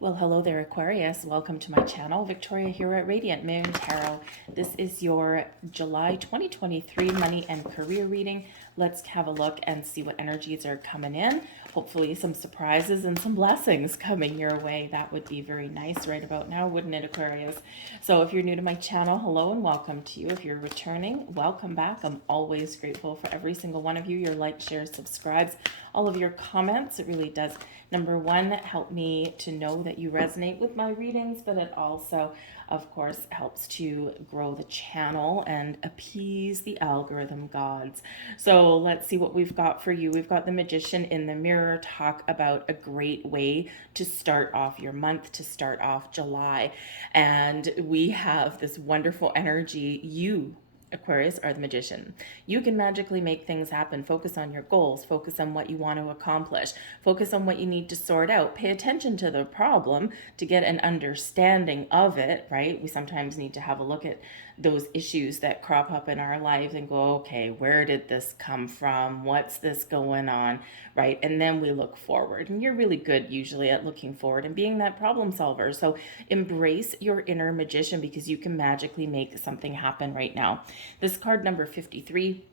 Well, hello there, Aquarius. Welcome to my channel. Victoria here at Radiant Moon Tarot. This is your July 2023 money and career reading. Let's have a look and see what energies are coming in. Hopefully some surprises and some blessings coming your way. That would be very nice right about now, wouldn't it, Aquarius? So if you're new to my channel, hello and welcome to you. If you're returning, welcome back. I'm always grateful for every single one of you, your likes, shares, subscribes, all of your comments. It really does, number one, help me to know that you resonate with my readings, but it also, of course, helps to grow the channel and appease the algorithm gods. So let's see what we've got for you. We've got the Magician in the Mirror talk about a great way to start off your month, to start off July. And we have this wonderful energy. You, Aquarius, are the magician. You can magically make things happen. Focus on your goals. Focus on what you want to accomplish. Focus on what you need to sort out. Pay attention to the problem to get an understanding of it, right? We sometimes need to have a look at those issues that crop up in our lives and go, okay, where did this come from? What's this going on, right? And then we look forward. And you're really good usually at looking forward and being that problem solver. So embrace your inner magician because you can magically make something happen right now. This card number 53.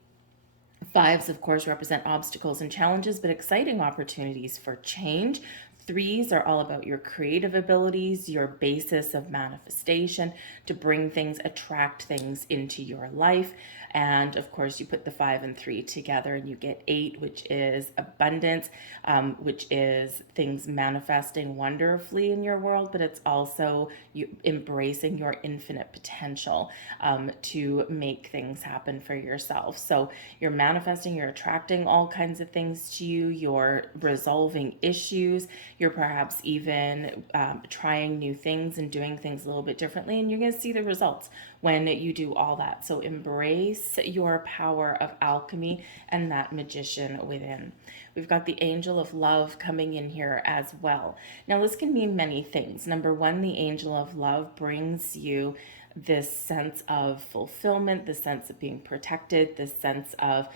Fives, of course, represent obstacles and challenges, but exciting opportunities for change. Threes are all about your creative abilities, your basis of manifestation to bring things, attract things into your life. And of course, you put the 5 and 3 together and you get 8, which is abundance, which is things manifesting wonderfully in your world, but it's also you embracing your infinite potential to make things happen for yourself. So you're manifesting, you're attracting all kinds of things to you, you're resolving issues, you're perhaps even trying new things and doing things a little bit differently, and you're going to see the results when you do all that. So embrace your power of alchemy and that magician within. We've got the angel of love coming in here as well. Now, this can mean many things. Number one, the angel of love brings you this sense of fulfillment, the sense of being protected, the sense of,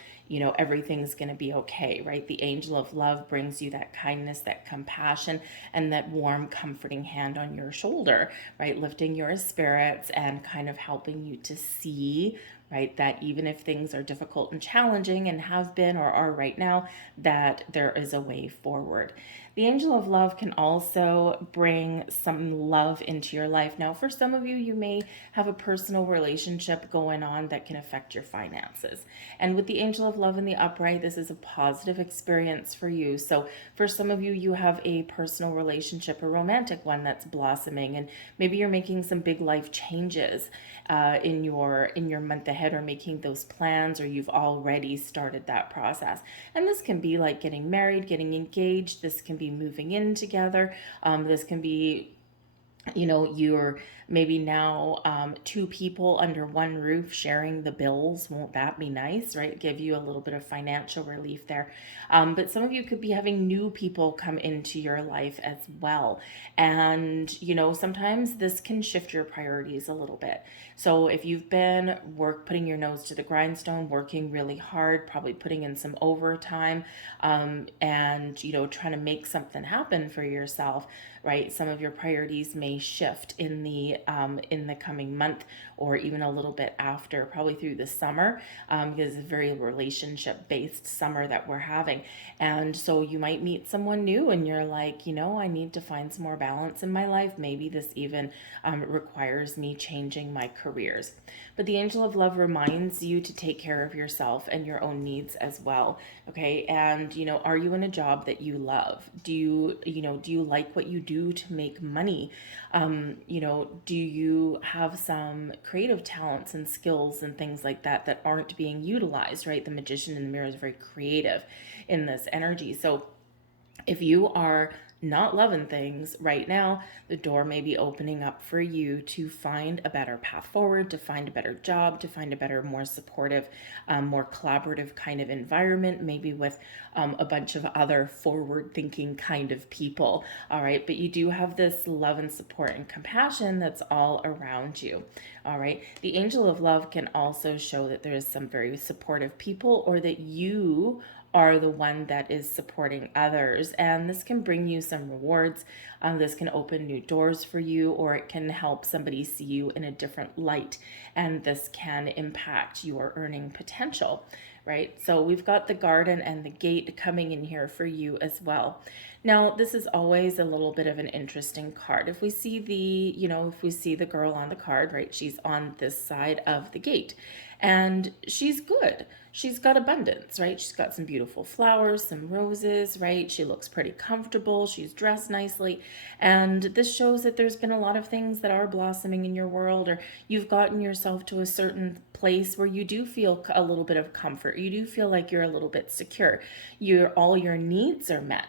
everything's going to be okay, right? The angel of love brings you that kindness, that compassion, and that warm, comforting hand on your shoulder, right? Lifting your spirits and kind of helping you to see, right, that even if things are difficult and challenging and have been or are right now, that there is a way forward. The angel of love can also bring some love into your life. Now, for some of you, you may have a personal relationship going on that can affect your finances. And with the angel of love in the upright, this is a positive experience for you. So for some of you, you have a personal relationship, a romantic one that's blossoming, and maybe you're making some big life changes in your month ahead, or making those plans, or you've already started that process. And this can be like getting married, getting engaged. This can be moving in together. This can be, you're maybe now two people under one roof sharing the bills. Won't that be nice, right? Give you a little bit of financial relief there. But some of you could be having new people come into your life as well. And, sometimes this can shift your priorities a little bit. So if you've been putting your nose to the grindstone, working really hard, probably putting in some overtime, and, trying to make something happen for yourself, right? Some of your priorities may shift in the coming month, or even a little bit after, probably through the summer, because it's a very relationship based summer that we're having. And so you might meet someone new and you're like, I need to find some more balance in my life. Maybe this even requires me changing my careers. But the angel of love reminds you to take care of yourself and your own needs as well. Okay. And, are you in a job that you love? Do you like what you do to make money? Do you have some creative talents and skills and things like that that aren't being utilized, right? The magician in the mirror is very creative in this energy. So if you are not loving things right now, the door may be opening up for you to find a better path forward, to find a better job, to find a better, more supportive, more collaborative kind of environment, maybe with a bunch of other forward thinking kind of people. All right. But you do have this love and support and compassion that's all around you. All right. The angel of love can also show that there is some very supportive people, or that you are the one that is supporting others. And this can bring you some rewards. This can open new doors for you, or it can help somebody see you in a different light. And this can impact your earning potential, right? So we've got the garden and the gate coming in here for you as well. Now, this is always a little bit of an interesting card. If we see if we see the girl on the card, right, she's on this side of the gate and she's good. She's got abundance, right? She's got some beautiful flowers, some roses, right? She looks pretty comfortable. She's dressed nicely. And this shows that there's been a lot of things that are blossoming in your world, or you've gotten yourself to a certain place where you do feel a little bit of comfort. You do feel like you're a little bit secure. All your needs are met.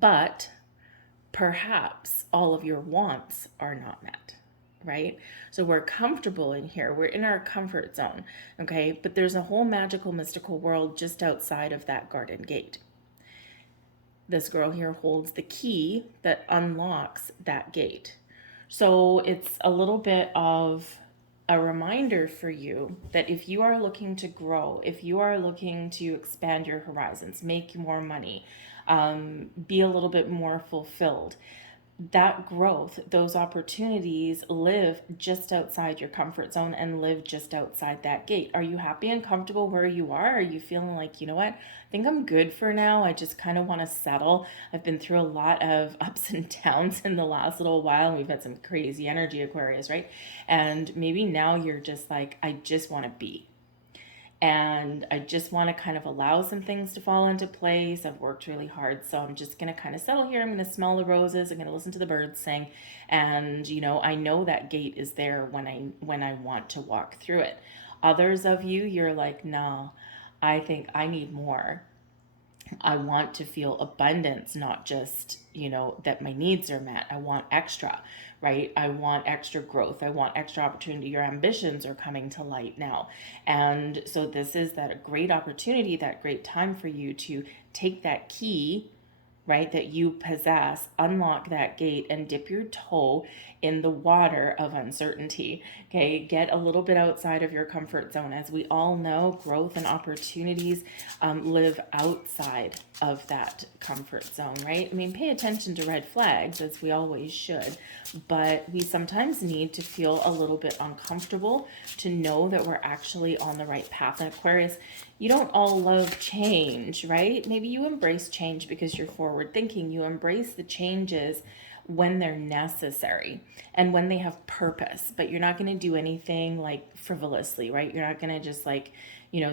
But perhaps all of your wants are not met, right? So we're comfortable in here. We're in our comfort zone, okay? But there's a whole magical, mystical world just outside of that garden gate. This girl here holds the key that unlocks that gate. So it's a little bit of a reminder for you that if you are looking to grow, if you are looking to expand your horizons, make more money, be a little bit more fulfilled, that growth, those opportunities live just outside your comfort zone and live just outside that gate. Are you happy and comfortable where you are? Are you feeling like, you know what, I think I'm good for now. I just kind of want to settle. I've been through a lot of ups and downs in the last little while, and we've had some crazy energy, Aquarius, right? And maybe now you're just like, I just want to be. And I just want to kind of allow some things to fall into place. I've worked really hard, so I'm just going to kind of settle here. I'm going to smell the roses. I'm going to listen to the birds sing. And, I know that gate is there when I want to walk through it. Others of you, you're like, no, I think I need more. I want to feel abundance, not just, that my needs are met. I want extra, right? I want extra growth. I want extra opportunity. Your ambitions are coming to light now. And so this is that great opportunity, that great time for you to take that key, right, that you possess, unlock that gate and dip your toe in the water of uncertainty. Okay, get a little bit outside of your comfort zone. As we all know, growth and opportunities live outside of that comfort zone, right? I mean, pay attention to red flags, as we always should, but we sometimes need to feel a little bit uncomfortable to know that we're actually on the right path. And Aquarius, you don't all love change, right? Maybe you embrace change because you're forward thinking. You embrace the changes when they're necessary and when they have purpose, but you're not going to do anything like frivolously, right? You're not going to just like,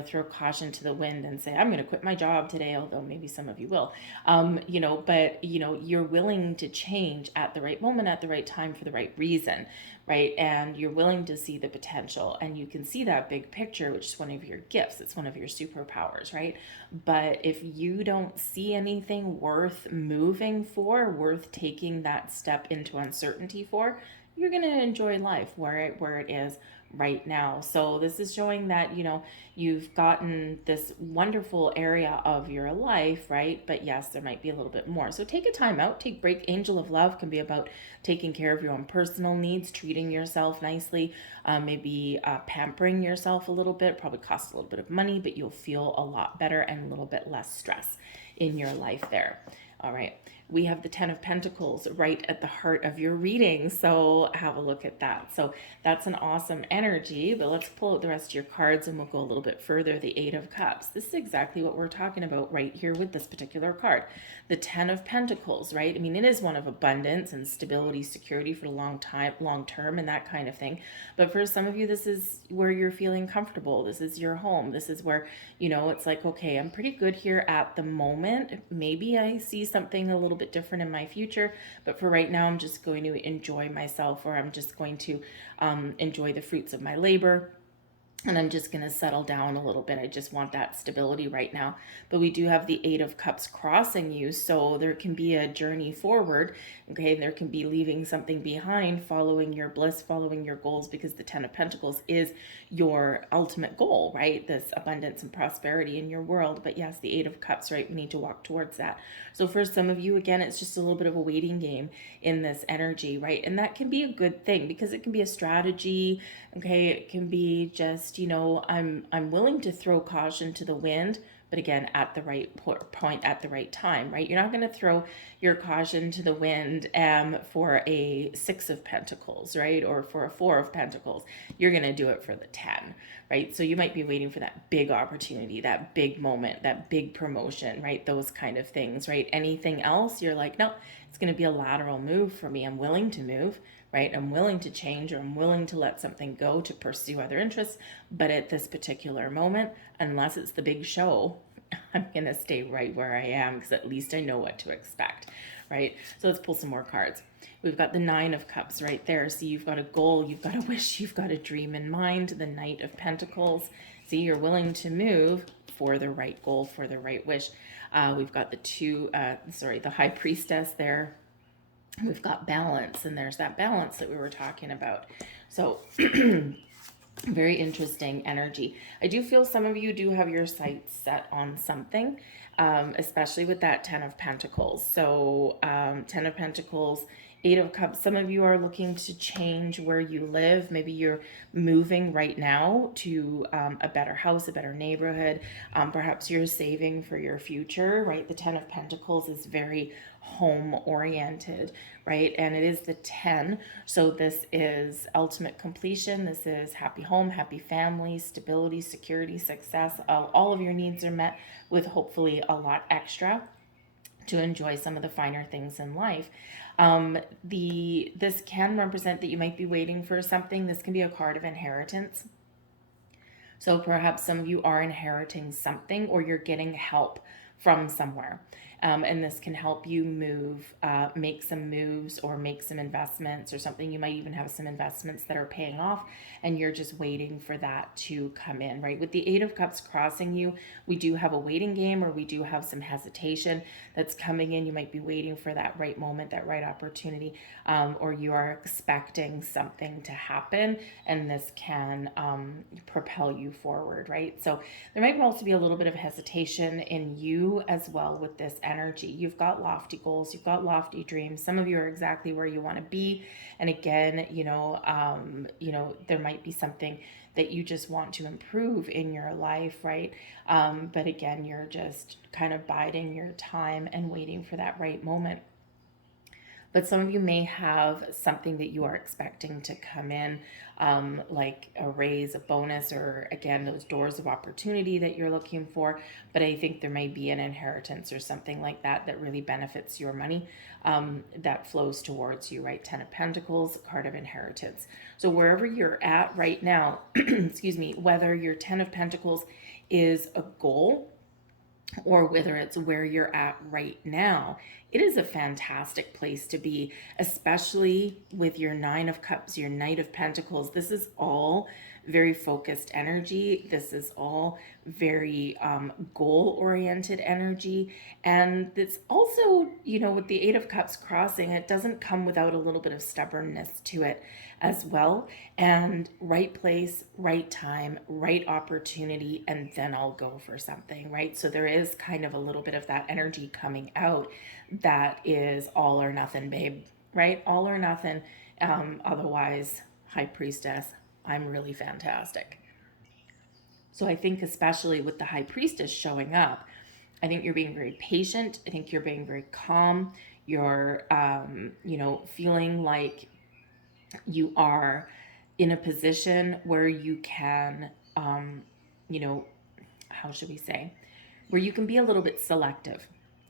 throw caution to the wind and say, I'm going to quit my job today, although maybe some of you will, but you're willing to change at the right moment, at the right time, for the right reason, right? And you're willing to see the potential, and you can see that big picture, which is one of your gifts. It's one of your superpowers, right? But if you don't see anything worth moving for, worth taking that step into uncertainty for, you're going to enjoy life where it is right now. So this is showing that, you've gotten this wonderful area of your life, right? But yes, there might be a little bit more. So take a time out, take break. Angel of Love can be about taking care of your own personal needs, treating yourself nicely, maybe pampering yourself a little bit. Probably costs a little bit of money, but you'll feel a lot better and a little bit less stress in your life there. All right. We have the 10 of Pentacles right at the heart of your reading. So have a look at that. So that's an awesome energy, but let's pull out the rest of your cards and we'll go a little bit further. The 8 of Cups. This is exactly what we're talking about right here with this particular card. The 10 of Pentacles, right? I mean, it is one of abundance and stability, security for the long term and that kind of thing. But for some of you, this is where you're feeling comfortable. This is your home. This is where, it's like, okay, I'm pretty good here at the moment. Maybe I see something a little bit different in my future, but for right now, I'm just going to enjoy myself, or I'm just going to enjoy the fruits of my labor. And I'm just going to settle down a little bit. I just want that stability right now. But we do have the 8 of Cups crossing you. So there can be a journey forward. Okay. And there can be leaving something behind, following your bliss, following your goals, because the 10 of Pentacles is your ultimate goal, right? This abundance and prosperity in your world. But yes, the 8 of Cups, right? We need to walk towards that. So for some of you, again, it's just a little bit of a waiting game in this energy, right? And that can be a good thing because it can be a strategy. Okay. It can be just, honest, you know, I'm willing to throw caution to the wind, but again, at the right point, at the right time, right? You're not going to throw your caution to the wind for a 6 of Pentacles, right? Or for a 4 of Pentacles. You're going to do it for the 10, right? So you might be waiting for that big opportunity, that big moment, that big promotion, right? Those kind of things, right? Anything else, you're like, no, it's going to be a lateral move for me. I'm willing to move, right? I'm willing to change, or I'm willing to let something go to pursue other interests. But at this particular moment, unless it's the big show, I'm going to stay right where I am, because at least I know what to expect, right? So let's pull some more cards. We've got the 9 of Cups right there. See, you've got a goal, you've got a wish, you've got a dream in mind. The Knight of Pentacles. See, you're willing to move for the right goal, for the right wish. We've got the High Priestess there. We've got balance, and there's that balance that we were talking about. So very interesting energy. I do feel some of you do have your sights set on something, especially with that 10 of Pentacles. So 10 of Pentacles, 8 of Cups. Some of you are looking to change where you live. Maybe you're moving right now to a better house, a better neighborhood. Perhaps you're saving for your future, right? The 10 of Pentacles is very home oriented, right? And it is the 10. So this is ultimate completion. This is happy home, happy family, stability, security, success. All of your needs are met, with hopefully a lot extra to enjoy some of the finer things in life. This can represent that you might be waiting for something. This can be a card of inheritance. So perhaps some of you are inheriting something, or you're getting help from somewhere. And this can help you move, make some moves, or make some investments or something. You might even have some investments that are paying off, and you're just waiting for that to come in, right? With the 8 of Cups crossing you, we do have a waiting game, or we do have some hesitation that's coming in. You might be waiting for that right moment, that right opportunity, or you are expecting something to happen, and this can propel you forward, right? So there might also be a little bit of hesitation in you as well with this energy. You've got lofty goals, you've got lofty dreams. Some of you are exactly where you want to be, and again, there might be something that you just want to improve in your life, right? But again, you're just kind of biding your time and waiting for that right moment. But some of you may have something that you are expecting to come in, like a raise, a bonus, or again, those doors of opportunity that you're looking for. But I think there may be an inheritance or something like that that really benefits your money, that flows towards you, right? 10 of Pentacles, card of inheritance. So wherever you're at right now, excuse me, whether your 10 of Pentacles is a goal, or whether it's where you're at right now, it is a fantastic place to be, especially with your 9 of Cups, your Knight of Pentacles. This is all very focused energy. This is all very goal-oriented energy. And it's also, with the 8 of Cups crossing, it doesn't come without a little bit of stubbornness to it as well. And right place, right time, right opportunity, and then I'll go for something, right? So there is kind of a little bit of that energy coming out that is all or nothing, babe, right? All or nothing. Otherwise, High Priestess, I'm really fantastic. So I think especially with the High Priestess showing up, I think you're being very patient. I think you're being very calm. You're, feeling like you are in a position where you can, how should we say, where you can be a little bit selective.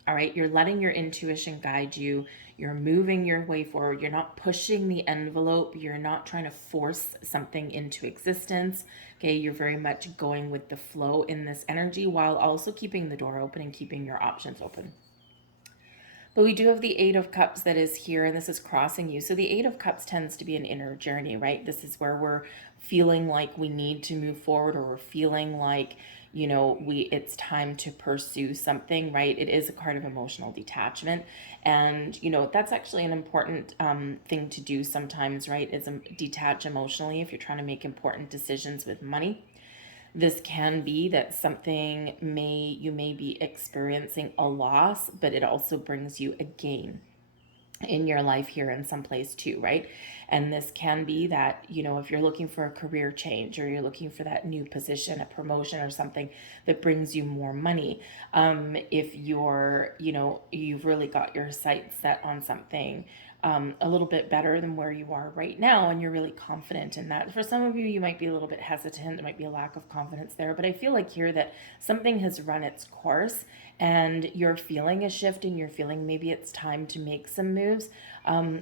All right, you're letting your intuition guide you. You're moving your way forward. You're not pushing the envelope. You're not trying to force something into existence. Okay, you're very much going with the flow in this energy, while also keeping the door open and keeping your options open. But we do have the 8 of Cups that is here, and this is crossing you. So the 8 of Cups tends to be an inner journey, right? This is where we're feeling like we need to move forward, or we're feeling like, it's time to pursue something, right? It is a card of emotional detachment. And, that's actually an important thing to do sometimes, right? Is detach emotionally if you're trying to make important decisions with money. This can be that you may be experiencing a loss, but it also brings you a gain. in your life here in some place too, right? And this can be that, if you're looking for a career change, or you're looking for that new position, a promotion or something that brings you more money. If you're, you've really got your sights set on something a little bit better than where you are right now, and you're really confident in that. For some of you, you might be a little bit hesitant. There might be a lack of confidence there, but I feel like here that something has run its course, and you're feeling a shift, and you're feeling maybe it's time to make some moves,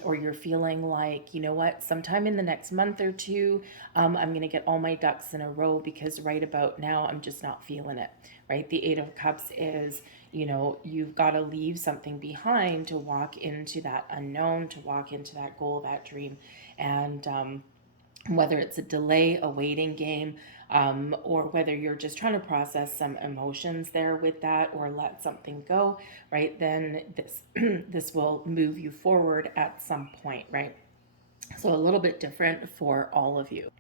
or you're feeling like, you know what, sometime in the next month or two, I'm going to get all my ducks in a row, because right about now, I'm just not feeling it, right? The Eight of Cups is, you've got to leave something behind to walk into that unknown, to walk into that goal, that dream. And whether it's a delay, a waiting game, or whether you're just trying to process some emotions there with that, or let something go, right? Then this this will move you forward at some point, right? So a little bit different for all of you.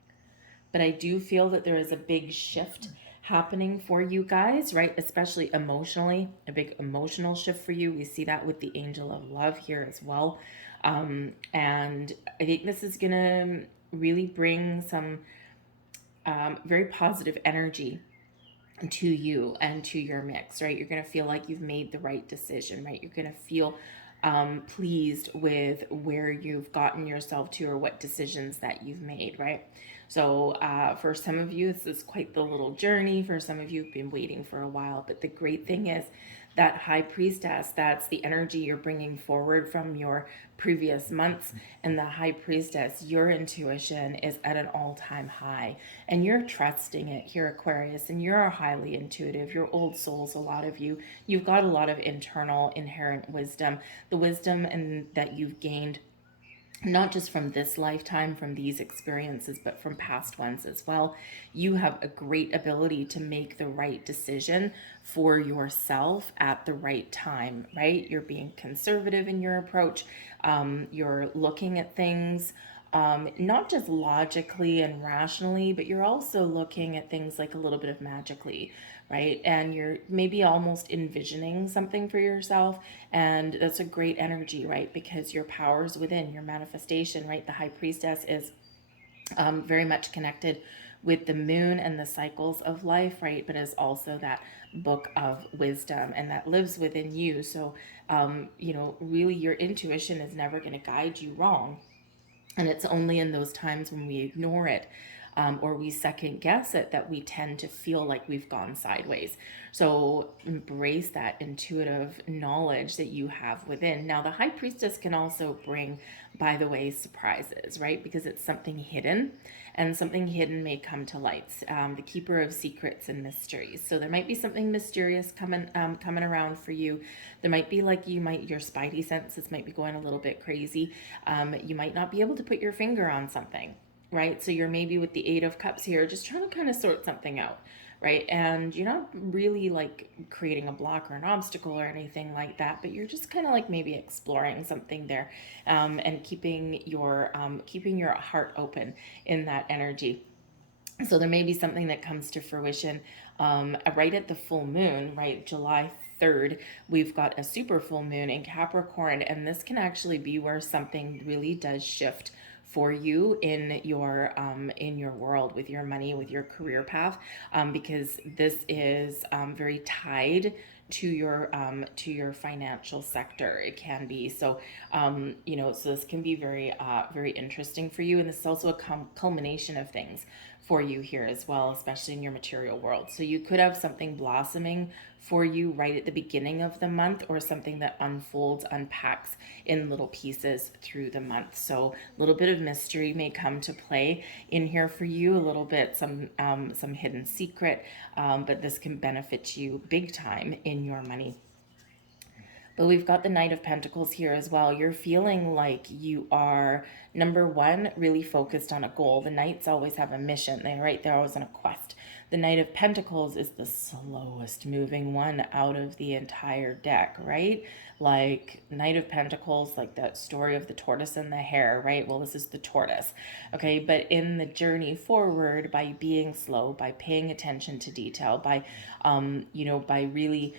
But I do feel that there is a big shift happening for you guys, right? Especially emotionally, a big emotional shift for you. We see that with the Angel of Love here as well. And I think this is going to really bring some very positive energy to you and to your mix, right? You're going to feel like you've made the right decision, right? You're going to feel pleased with where you've gotten yourself to, or what decisions that you've made, right? So for some of you, this is quite the little journey. For some of you, have been waiting for a while. But the great thing is that High Priestess, that's the energy you're bringing forward from your previous months. And the High Priestess, your intuition is at an all-time high. And you're trusting it here, Aquarius. And you're highly intuitive. You're old souls, a lot of you. You've got a lot of internal inherent wisdom. The wisdom and that you've gained not just from this lifetime, from these experiences, but from past ones as well. You have a great ability to make the right decision for yourself at the right time, right? You're being conservative in your approach. You're looking at things not just logically and rationally, but you're also looking at things like a little bit of magically, right? And you're maybe almost envisioning something for yourself. And that's a great energy, right? Because your power's within your manifestation, right? The High Priestess is very much connected with the moon and the cycles of life, right? But is also that book of wisdom, and that lives within you. So, really your intuition is never going to guide you wrong. And it's only in those times when we ignore it, or we second guess it, that we tend to feel like we've gone sideways. So embrace that intuitive knowledge that you have within. Now, the High Priestess can also bring, by the way, surprises, right? Because it's something hidden, and something hidden may come to light. The Keeper of Secrets and Mysteries. So there might be something mysterious coming around for you. There might be like your spidey senses might be going a little bit crazy. You might not be able to put your finger on something, right? So you're maybe with the Eight of Cups here, just trying to kind of sort something out, right? And you're not really like creating a block or an obstacle or anything like that, but you're just kind of like maybe exploring something there, and keeping your heart open in that energy. So there may be something that comes to fruition right at the full moon, right? July 3rd, we've got a super full moon in Capricorn, and this can actually be where something really does shift for you in your world, with your money, with your career path, because this is very tied to your financial sector. It can be so, so this can be very very interesting for you, and this is also a culmination of things for you here as well, especially in your material world. So you could have something blossoming for you right at the beginning of the month, or something that unfolds, unpacks in little pieces through the month. So a little bit of mystery may come to play in here for you, a little bit, some hidden secret, but this can benefit you big time in your money. But we've got the Knight of Pentacles here as well. You're feeling like you are, number one, really focused on a goal. The Knights always have a mission. They're always on a quest. The Knight of Pentacles is the slowest moving one out of the entire deck, right? Like Knight of Pentacles, like that story of the tortoise and the hare, right? Well, this is the tortoise, okay? But in the journey forward, by being slow, by paying attention to detail, by, by really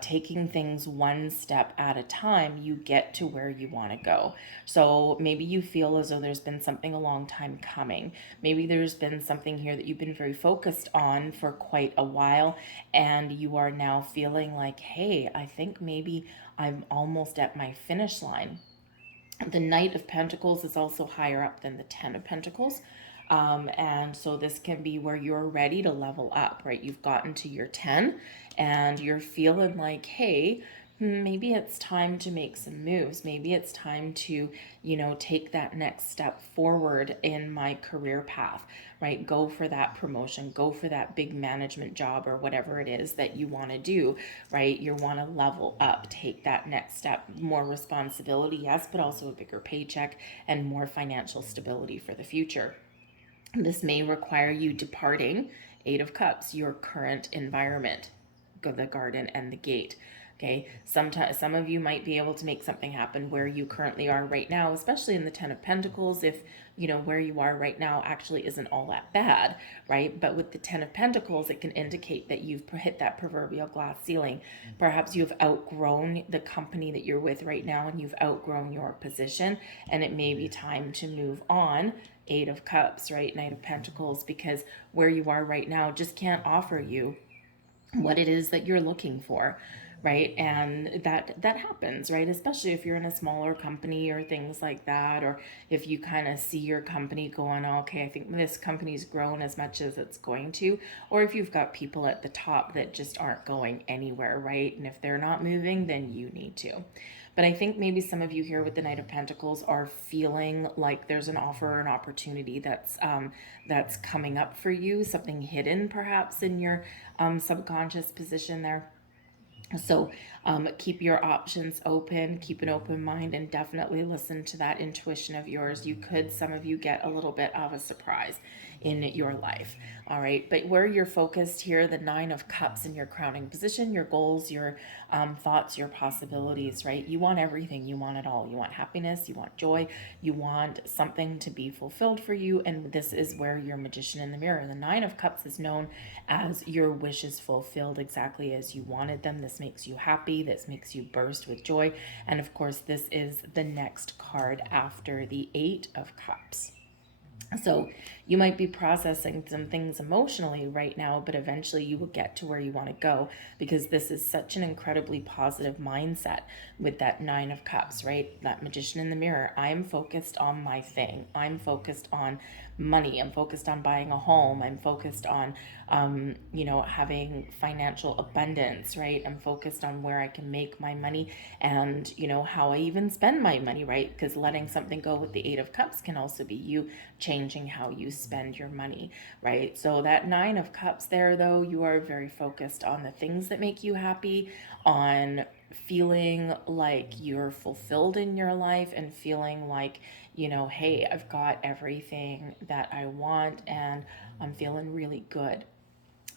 taking things one step at a time, you get to where you want to go. So maybe you feel as though there's been something a long time coming. Maybe there's been something here that you've been very focused on for quite a while, and you are now feeling like, hey, I think maybe I'm almost at my finish line. The Knight of Pentacles is also higher up than the Ten of Pentacles. And so this can be where you're ready to level up, right? You've gotten to your 10 and you're feeling like, hey, maybe it's time to make some moves. Maybe it's time to, take that next step forward in my career path, right? Go for that promotion, go for that big management job or whatever it is that you want to do, right? You want to level up, take that next step, more responsibility, yes, but also a bigger paycheck and more financial stability for the future. This may require you departing, Eight of Cups, your current environment, the garden and the gate. Okay, sometimes some of you might be able to make something happen where you currently are right now, especially in the Ten of Pentacles, if where you are right now actually isn't all that bad, right? But with the Ten of Pentacles, it can indicate that you've hit that proverbial glass ceiling. Perhaps you've outgrown the company that you're with right now and you've outgrown your position, and it may be time to move on. Eight of Cups, right? Knight of Pentacles, because where you are right now just can't offer you what it is that you're looking for, right? And that happens, right? Especially if you're in a smaller company or things like that, or if you kind of see your company going, okay, I think this company's grown as much as it's going to, or if you've got people at the top that just aren't going anywhere, right? And if they're not moving, then you need to. But I think maybe some of you here with the Knight of Pentacles are feeling like there's an offer or an opportunity that's coming up for you, something hidden perhaps in your subconscious position there. So keep your options open, keep an open mind, and definitely listen to that intuition of yours. Some of you get a little bit of a surprise in your life. All right. But where you're focused here, the Nine of Cups in your crowning position, your goals, your thoughts, your possibilities, right? You want everything. You want it all. You want happiness. You want joy. You want something to be fulfilled for you. And this is where your Magician in the Mirror. The Nine of Cups is known as your wishes fulfilled exactly as you wanted them. This makes you happy. This makes you burst with joy. And of course, this is the next card after the Eight of Cups. So you might be processing some things emotionally right now, but eventually you will get to where you want to go, because this is such an incredibly positive mindset with that Nine of Cups, right? That Magician in the Mirror. I'm focused on my thing. I'm focused on money. I'm focused on buying a home. I'm focused on, having financial abundance, right? I'm focused on where I can make my money and, how I even spend my money, right? Because letting something go with the Eight of Cups can also be you changing how you spend your money, right? So that Nine of Cups there, though, you are very focused on the things that make you happy, on feeling like you're fulfilled in your life and feeling like, hey, I've got everything that I want and I'm feeling really good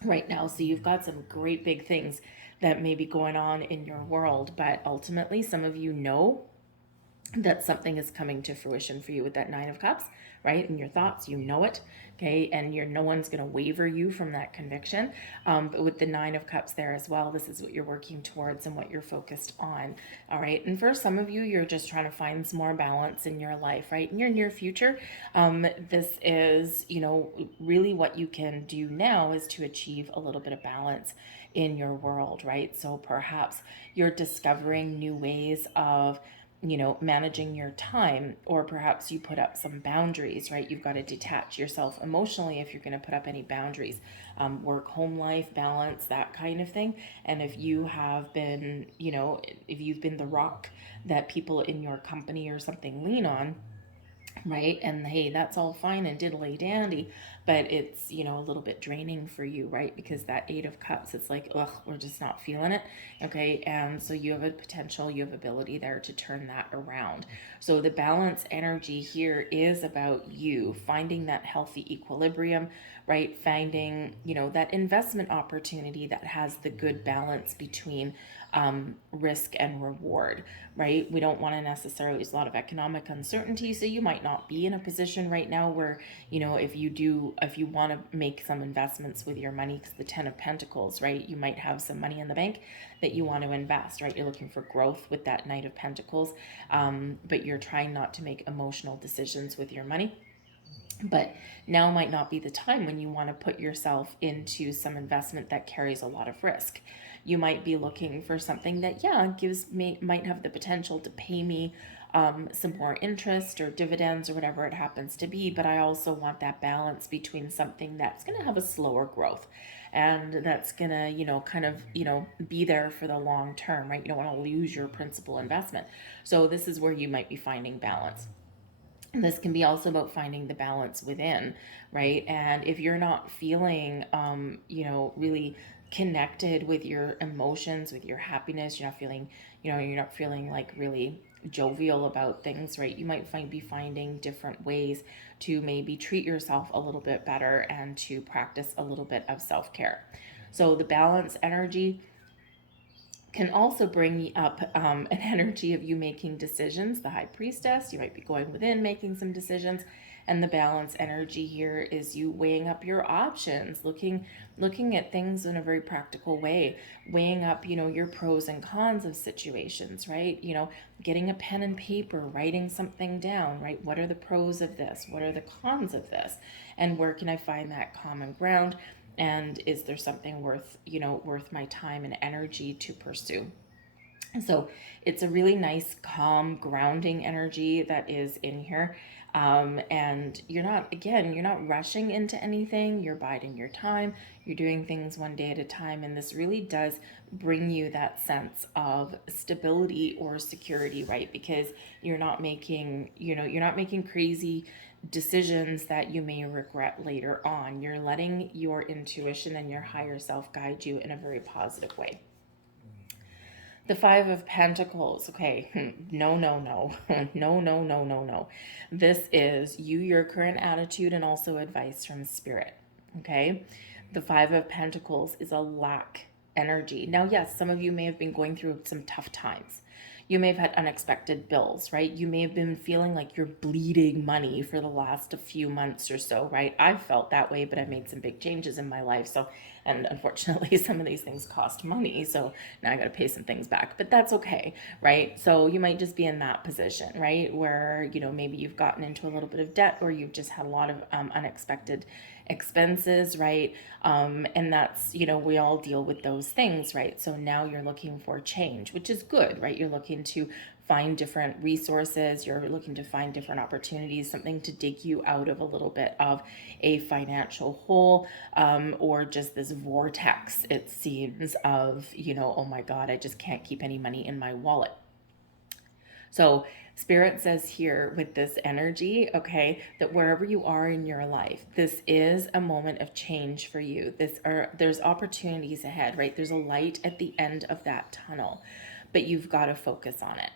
right now. So you've got some great big things that may be going on in your world, but ultimately some of you know that something is coming to fruition for you with that Nine of Cups, right? In your thoughts, you know it, okay? And no one's going to waver you from that conviction. But with the Nine of Cups there as well, this is what you're working towards and what you're focused on, all right? And for some of you, you're just trying to find some more balance in your life, right? In your near future, this is, really what you can do now is to achieve a little bit of balance in your world, right? So perhaps you're discovering new ways of managing your time, or perhaps you put up some boundaries, right? You've got to detach yourself emotionally if you're going to put up any boundaries, work, home life balance, that kind of thing. And if you have been, if you've been the rock that people in your company or something lean on, right? And hey, that's all fine and diddly dandy, but it's, a little bit draining for you, right? Because that Eight of Cups, it's like, ugh, we're just not feeling it. Okay. And so you have a potential, you have ability there to turn that around. So the balance energy here is about you finding that healthy equilibrium, right? Finding, that investment opportunity that has the good balance between risk and reward, right? We don't want to necessarily, there's a lot of economic uncertainty. So you might not be in a position right now where, if you do if you want to make some investments with your money, because the 10 of Pentacles, right? You might have some money in the bank that you want to invest, right? You're looking for growth with that Knight of Pentacles, but you're trying not to make emotional decisions with your money. But now might not be the time when you want to put yourself into some investment that carries a lot of risk. You might be looking for something that, might have the potential to pay me some more interest or dividends or whatever it happens to be. But I also want that balance between something that's going to have a slower growth and that's going to, be there for the long term, right? You don't want to lose your principal investment. So this is where you might be finding balance. And this can be also about finding the balance within, right? And if you're not feeling, really connected with your emotions, with your happiness, you're not feeling like really jovial about things, right? You might be finding different ways to maybe treat yourself a little bit better and to practice a little bit of self-care. So the balance energy can also bring up an energy of you making decisions. The High Priestess, you might be going within making some decisions. And the balance energy here is you weighing up your options, looking at things in a very practical way, weighing up, your pros and cons of situations, right? Getting a pen and paper, writing something down, right? What are the pros of this? What are the cons of this? And where can I find that common ground? And is there something worth my time and energy to pursue? And so it's a really nice, calm, grounding energy that is in here. And you're not rushing into anything. You're biding your time. You're doing things one day at a time. And this really does bring you that sense of stability or security, right? Because you're not making crazy decisions that you may regret later on. You're letting your intuition and your higher self guide you in a very positive way. The Five of Pentacles. Okay, no, no, no, no, no, no, no, no. This is your current attitude and also advice from Spirit. Okay, the Five of Pentacles is a lack energy. Now, yes, some of you may have been going through some tough times. You may have had unexpected bills, right? You may have been feeling like you're bleeding money for the last few months or so, right? I've felt that way, but I've made some big changes in my life. And unfortunately, some of these things cost money. So now I got to pay some things back, but that's okay, right? So you might just be in that position, right? Where, maybe you've gotten into a little bit of debt or you've just had a lot of unexpected expenses, right? And that's, we all deal with those things, right? So now you're looking for change, which is good, right? You're looking to find different resources. You're looking to find different opportunities, something to dig you out of a little bit of a financial hole, or just this vortex, it seems, of, oh my God, I just can't keep any money in my wallet. So Spirit says here with this energy, okay, that wherever you are in your life, this is a moment of change for you. There's opportunities ahead, right? There's a light at the end of that tunnel, but you've got to focus on it,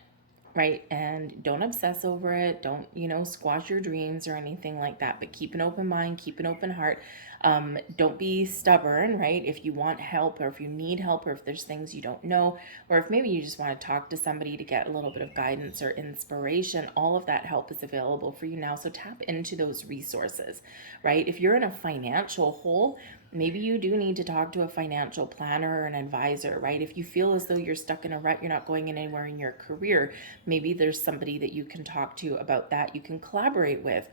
right? And don't obsess over it. Don't, squash your dreams or anything like that, but keep an open mind, keep an open heart. Don't be stubborn, right? If you want help or if you need help or if there's things you don't know, or if maybe you just want to talk to somebody to get a little bit of guidance or inspiration, all of that help is available for you now. So tap into those resources, right? If you're in a financial hole, maybe you do need to talk to a financial planner or an advisor, right? If you feel as though you're stuck in a rut, you're not going anywhere in your career, maybe there's somebody that you can talk to about that, you can collaborate with.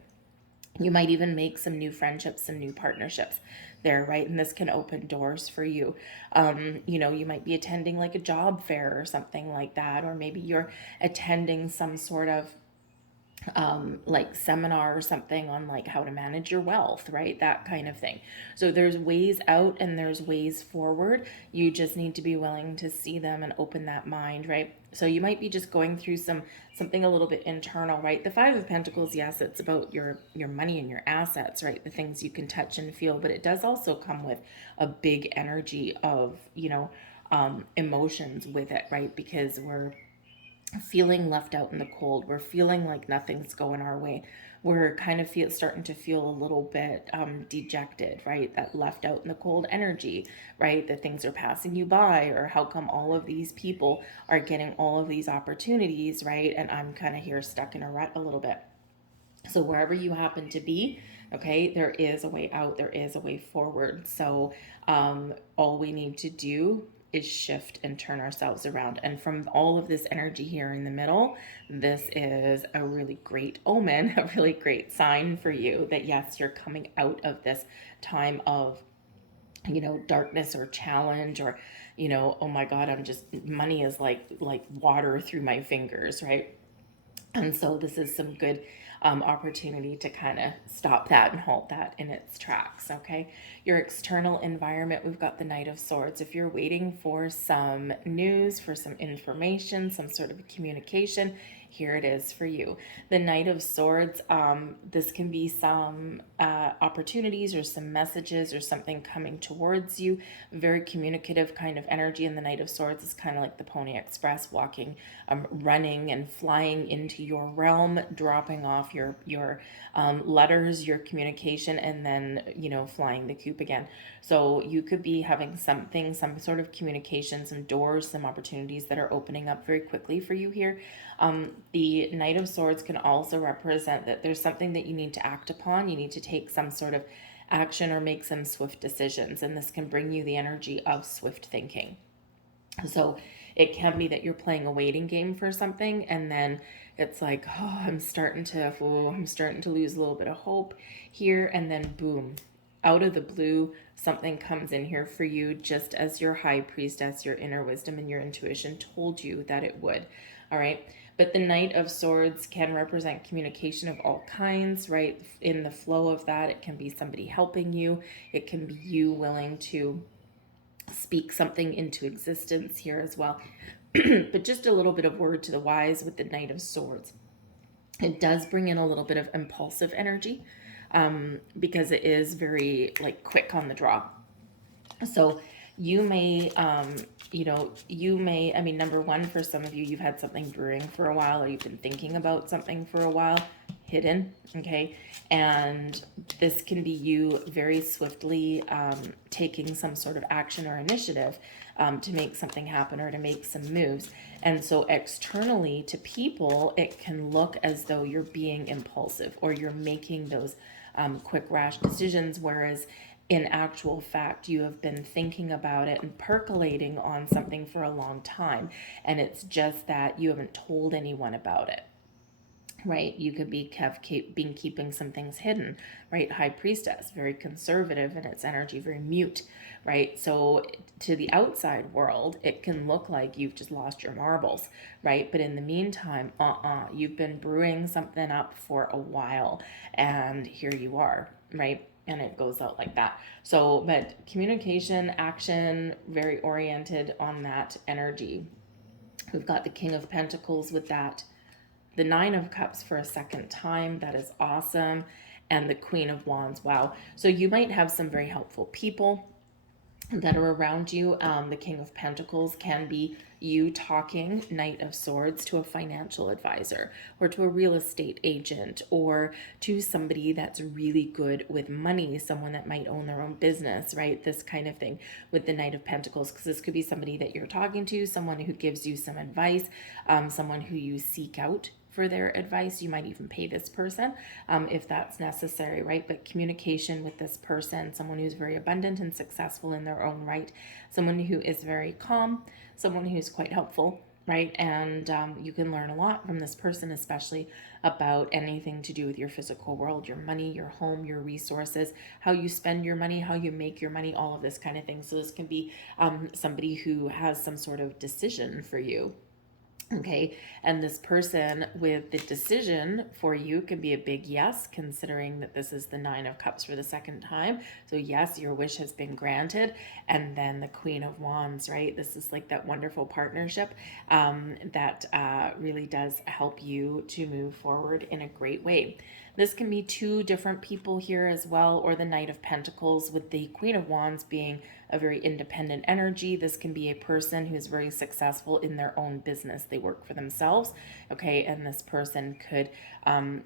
You might even make some new friendships, some new partnerships there, right? And this can open doors for you. You might be attending like a job fair or something like that, or maybe you're attending some sort of like seminar or something on like how to manage your wealth, right? That kind of thing. So there's ways out and there's ways forward. You just need to be willing to see them and open that mind, right? So you might be just going through something a little bit internal, right? The Five of Pentacles, yes, it's about your money and your assets, right? The things you can touch and feel, but it does also come with a big energy of, emotions with it, right? Because we're feeling left out in the cold. We're feeling like nothing's going our way. We're kind of starting to feel a little bit dejected, right? That left out in the cold energy, right? That things are passing you by, or how come all of these people are getting all of these opportunities, right? And I'm kind of here stuck in a rut a little bit. So wherever you happen to be, Okay, there is a way out, there is a way forward. So all we need to do is shift and turn ourselves around. And from all of this energy here in the middle, this is a really great omen, a really great sign for you that yes, you're coming out of this time of, darkness or challenge, or, oh my God, I'm just, money is like water through my fingers, right? And so this is some good opportunity to kind of stop that and halt that in its tracks, okay? Your external environment, we've got the Knight of Swords. If you're waiting for some news, for some information, some sort of communication, here it is for you. The Knight of Swords, this can be some opportunities or some messages or something coming towards you. Very communicative kind of energy. And the Knight of Swords is kind of like the Pony Express, walking, running and flying into your realm, dropping off your letters, your communication, and then, flying the coop again. So you could be having something, some sort of communication, some doors, some opportunities that are opening up very quickly for you here. The Knight of Swords can also represent that there's something that you need to act upon. You need to take some sort of action or make some swift decisions. And this can bring you the energy of swift thinking. So it can be that you're playing a waiting game for something, and then it's like, oh, I'm starting to lose a little bit of hope here, and then boom, out of the blue, something comes in here for you, just as your high priestess, your inner wisdom, and your intuition told you that it would. All right. But the Knight of Swords can represent communication of all kinds, right? In the flow of that, it can be somebody helping you. It can be you willing to speak something into existence here as well. But just a little bit of word to the wise with the Knight of Swords. It does bring in a little bit of impulsive energy because it is very quick on the draw. So you may, number one, for some of you, you've had something brewing for a while, or you've been thinking about something for a while, hidden, okay? And this can be you very swiftly taking some sort of action or initiative to make something happen or to make some moves. And so externally to people, it can look as though you're being impulsive or you're making those quick, rash decisions, whereas in actual fact, you have been thinking about it and percolating on something for a long time. And it's just that you haven't told anyone about it, right? You could be been keeping some things hidden, right? High priestess, very conservative in its energy, very mute, right? So to the outside world, it can look like you've just lost your marbles, right? But in the meantime, you've been brewing something up for a while, and here you are, right? And it goes out like that. So, but communication, action, very oriented on that energy. We've got the King of Pentacles with that. The Nine of Cups for a second time. That is awesome. And the Queen of Wands. Wow. So you might have some very helpful people that are around you. The King of Pentacles can be you talking, Knight of Swords, to a financial advisor or to a real estate agent or to somebody that's really good with money, someone that might own their own business, right? This kind of thing with the Knight of Pentacles, because this could be somebody that you're talking to, someone who gives you some advice, someone who you seek out for their advice. You might even pay this person if that's necessary, right? But communication with this person, someone who's very abundant and successful in their own right, someone who is very calm, someone who's quite helpful, right? And you can learn a lot from this person, especially about anything to do with your physical world, your money, your home, your resources, how you spend your money, how you make your money, all of this kind of thing. So this can be somebody who has some sort of decision for you. Okay, and this person with the decision for you can be a big yes, considering that this is the Nine of Cups for the second time. So yes, your wish has been granted. And then the Queen of Wands, right? This is like that wonderful partnership that really does help you to move forward in a great way. This can be two different people here as well, or the Knight of Pentacles with the Queen of Wands being a very independent energy. This can be a person who's very successful in their own business. They work for themselves, okay? And this person could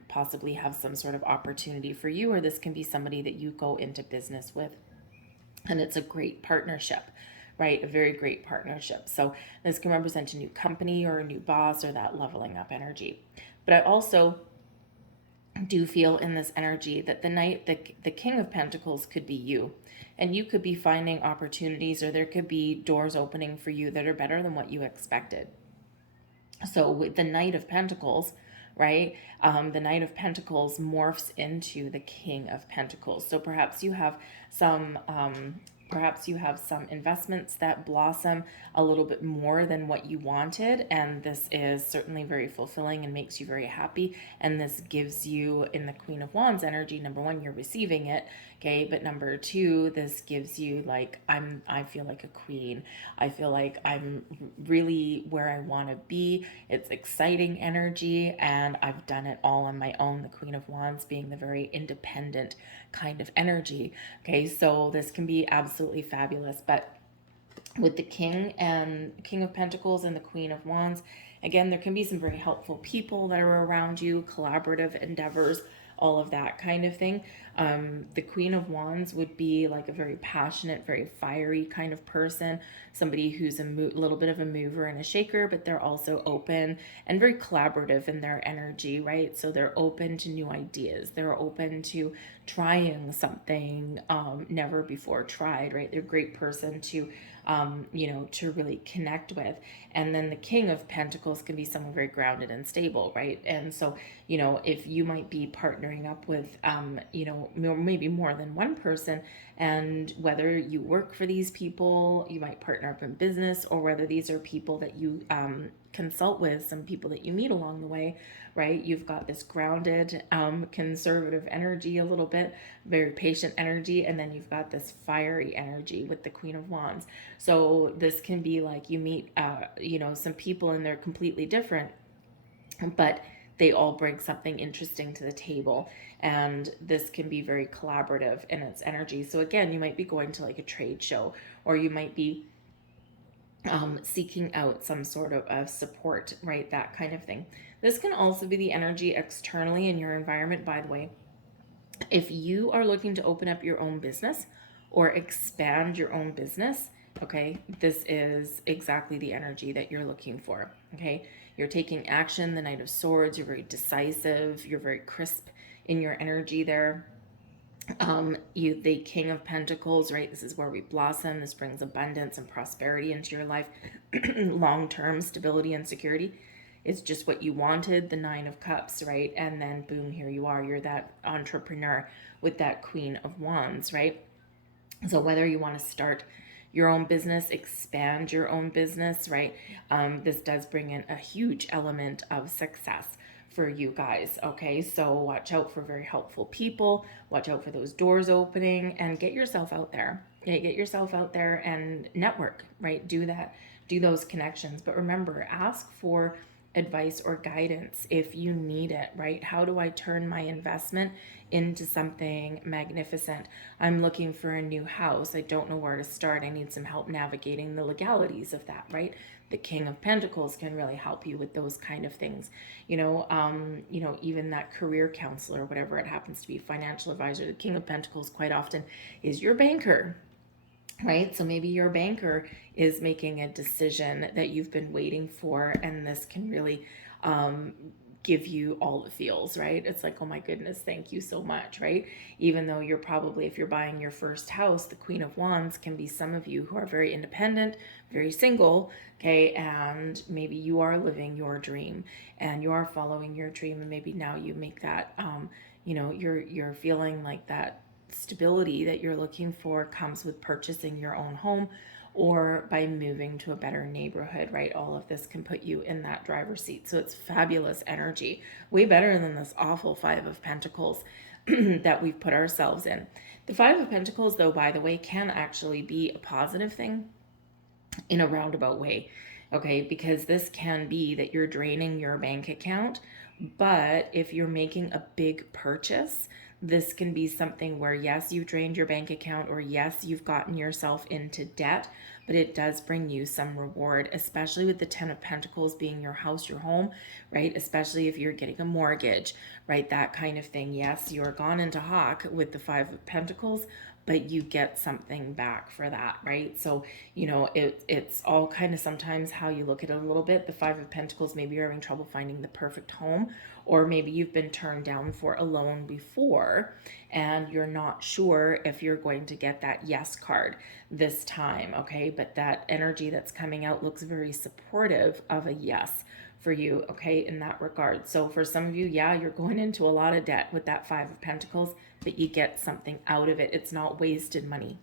possibly have some sort of opportunity for you, or this can be somebody that you go into business with. And it's a great partnership, right? A very great partnership. So this can represent a new company or a new boss or that leveling up energy. But I also do feel in this energy that the King of Pentacles could be you. And you could be finding opportunities, or there could be doors opening for you that are better than what you expected. So with the Knight of Pentacles, right? The Knight of Pentacles morphs into the King of Pentacles. So perhaps you have some investments that blossom a little bit more than what you wanted, and this is certainly very fulfilling and makes you very happy. And this gives you, in the Queen of Wands energy, number one, you're receiving it, okay, but number two, this gives you like, I feel like a queen. I feel like I'm really where I want to be. It's exciting energy, and I've done it all on my own. The Queen of Wands being the very independent kind of energy. Okay, so this can be absolutely fabulous. But with the King of Pentacles and the Queen of Wands, again, there can be some very helpful people that are around you, collaborative endeavors, all of that kind of thing. The Queen of Wands would be like a very passionate, very fiery kind of person, somebody who's a little bit of a mover and a shaker, but they're also open and very collaborative in their energy, right? So they're open to new ideas. They're open to trying something never before tried, right? They're a great person to to really connect with. And then the King of Pentacles can be someone very grounded and stable, right? And so, if you might be partnering up with, maybe more than one person, and whether you work for these people, you might partner up in business, or whether these are people that you consult with, some people that you meet along the way, right? You've got this grounded, conservative energy, a little bit, very patient energy, and then you've got this fiery energy with the Queen of Wands. So this can be like you meet, some people and they're completely different, but they all bring something interesting to the table, and this can be very collaborative in its energy. So again, you might be going to like a trade show, or you might be seeking out some sort of support, right? That kind of thing. This can also be the energy externally in your environment, by the way. If you are looking to open up your own business or expand your own business, okay, this is exactly the energy that you're looking for, okay? You're taking action, the Knight of Swords, you're very decisive, you're very crisp in your energy there. The King of Pentacles, right? This is where we blossom. This brings abundance and prosperity into your life, long-term stability and security. It's just what you wanted, the Nine of Cups, right? And then boom, here you are. You're that entrepreneur with that Queen of Wands, right? So whether you want to start your own business, expand your own business, right? This does bring in a huge element of success for you guys, okay? So watch out for very helpful people, watch out for those doors opening, and get yourself out there. Okay, get yourself out there and network, right? Do that, do those connections. But remember, ask for advice or guidance if you need it, right? How do I turn my investment into something magnificent? I'm looking for a new house. I don't know where to start. I need some help navigating the legalities of that, right? The King of Pentacles can really help you with those kind of things. Even that career counselor, whatever it happens to be, financial advisor, the King of Pentacles quite often is your banker, right? So maybe your banker is making a decision that you've been waiting for, and this can really give you all the feels, right? It's like, oh my goodness, thank you so much, right? Even though you're probably, if you're buying your first house, the Queen of Wands can be some of you who are very independent, very single, okay? And maybe you are living your dream and you are following your dream, and maybe now you make that, you're feeling like that stability that you're looking for comes with purchasing your own home or by moving to a better neighborhood, right? All of this can put you in that driver's seat. So it's fabulous energy, way better than this awful Five of Pentacles that we've put ourselves in. The Five of Pentacles, though, by the way, can actually be a positive thing in a roundabout way, okay? Because this can be that you're draining your bank account, but if you're making a big purchase, this can be something where, yes, you've drained your bank account, or yes, you've gotten yourself into debt, but it does bring you some reward, especially with the Ten of Pentacles being your house, your home, right? Especially if you're getting a mortgage, right? That kind of thing. Yes, you're gone into hawk with the Five of Pentacles, but you get something back for that, right? So, you know, it's all kind of sometimes how you look at it a little bit. The Five of Pentacles, maybe you're having trouble finding the perfect home, or maybe you've been turned down for a loan before and you're not sure if you're going to get that yes card this time, okay? But that energy that's coming out looks very supportive of a yes for you, okay, in that regard. So for some of you, yeah, you're going into a lot of debt with that Five of Pentacles, but you get something out of it. It's not wasted money,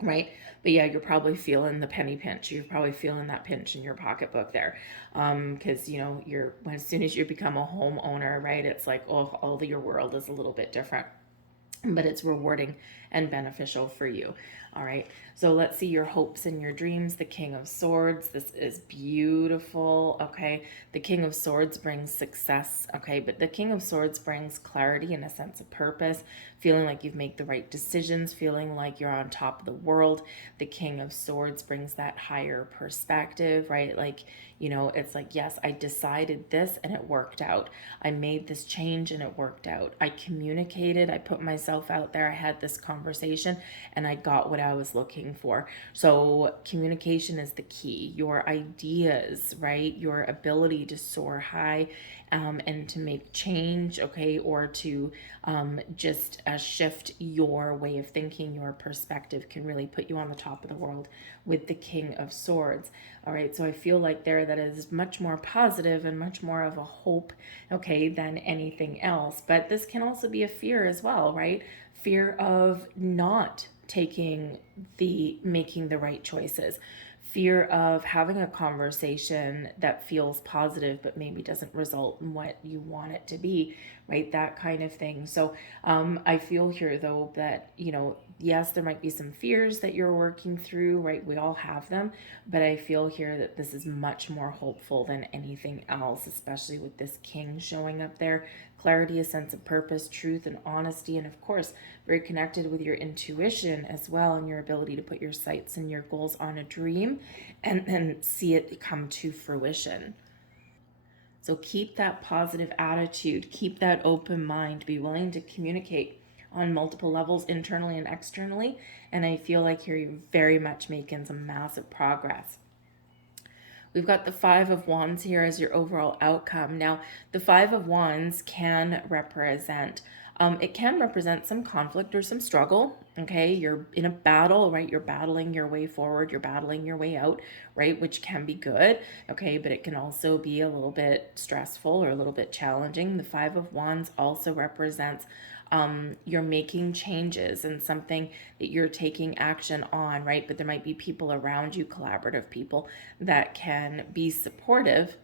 right? But yeah, you're probably feeling the penny pinch. You're probably feeling that pinch in your pocketbook there, because you know, you're, as soon as you become a homeowner, right, it's like, oh, all of your world is a little bit different, but it's rewarding and beneficial for you. All right, so let's see your hopes and your dreams. The King of Swords, this is beautiful. Okay, the King of Swords brings success. Okay, but the King of Swords brings clarity and a sense of purpose, feeling like you've made the right decisions, feeling like you're on top of the world. The King of Swords brings that higher perspective, right? Like, you know, it's like, yes, I decided this and it worked out. I made this change and it worked out. I communicated, I put myself out there, I had this conversation, and I got what I was looking for. So communication is the key. Your ideas, right? Your ability to soar high, and to make change, okay, or to just shift your way of thinking, your perspective can really put you on the top of the world with the King of Swords. All right, so I feel like there that is much more positive and much more of a hope, okay, than anything else. But this can also be a fear as well, right? Fear of not making the right choices, fear of having a conversation that feels positive but maybe doesn't result in what you want it to be, right? That kind of thing. So I feel here though that, you know, yes, there might be some fears that you're working through, right? We all have them, but I feel here that this is much more hopeful than anything else, especially with this King showing up there. Clarity, a sense of purpose, truth, and honesty, and of course, very connected with your intuition as well, and your ability to put your sights and your goals on a dream and then see it come to fruition. So keep that positive attitude, keep that open mind, be willing to communicate on multiple levels, internally and externally. And I feel like here you're very much making some massive progress. We've got the Five of Wands here as your overall outcome. Now, the Five of Wands can represent, it can represent some conflict or some struggle. Okay, you're in a battle, right? You're battling your way forward, you're battling your way out, right? Which can be good, okay, but it can also be a little bit stressful or a little bit challenging. The Five of Wands also represents you're making changes and something that you're taking action on, right? But there might be people around you, collaborative people, that can be supportive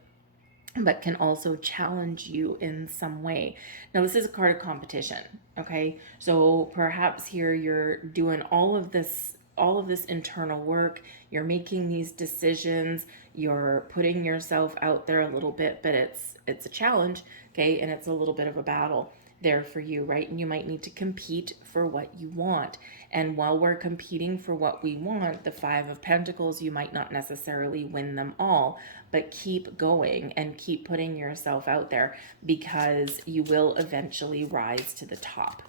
but can also challenge you in some way. Now, this is a card of competition, okay? So perhaps here you're doing all of this internal work, you're making these decisions, you're putting yourself out there a little bit, but it's a challenge, okay? And it's a little bit of a battle there for you, right? And you might need to compete for what you want. And while we're competing for what we want, the Five of Pentacles, you might not necessarily win them all, but keep going and keep putting yourself out there because you will eventually rise to the top.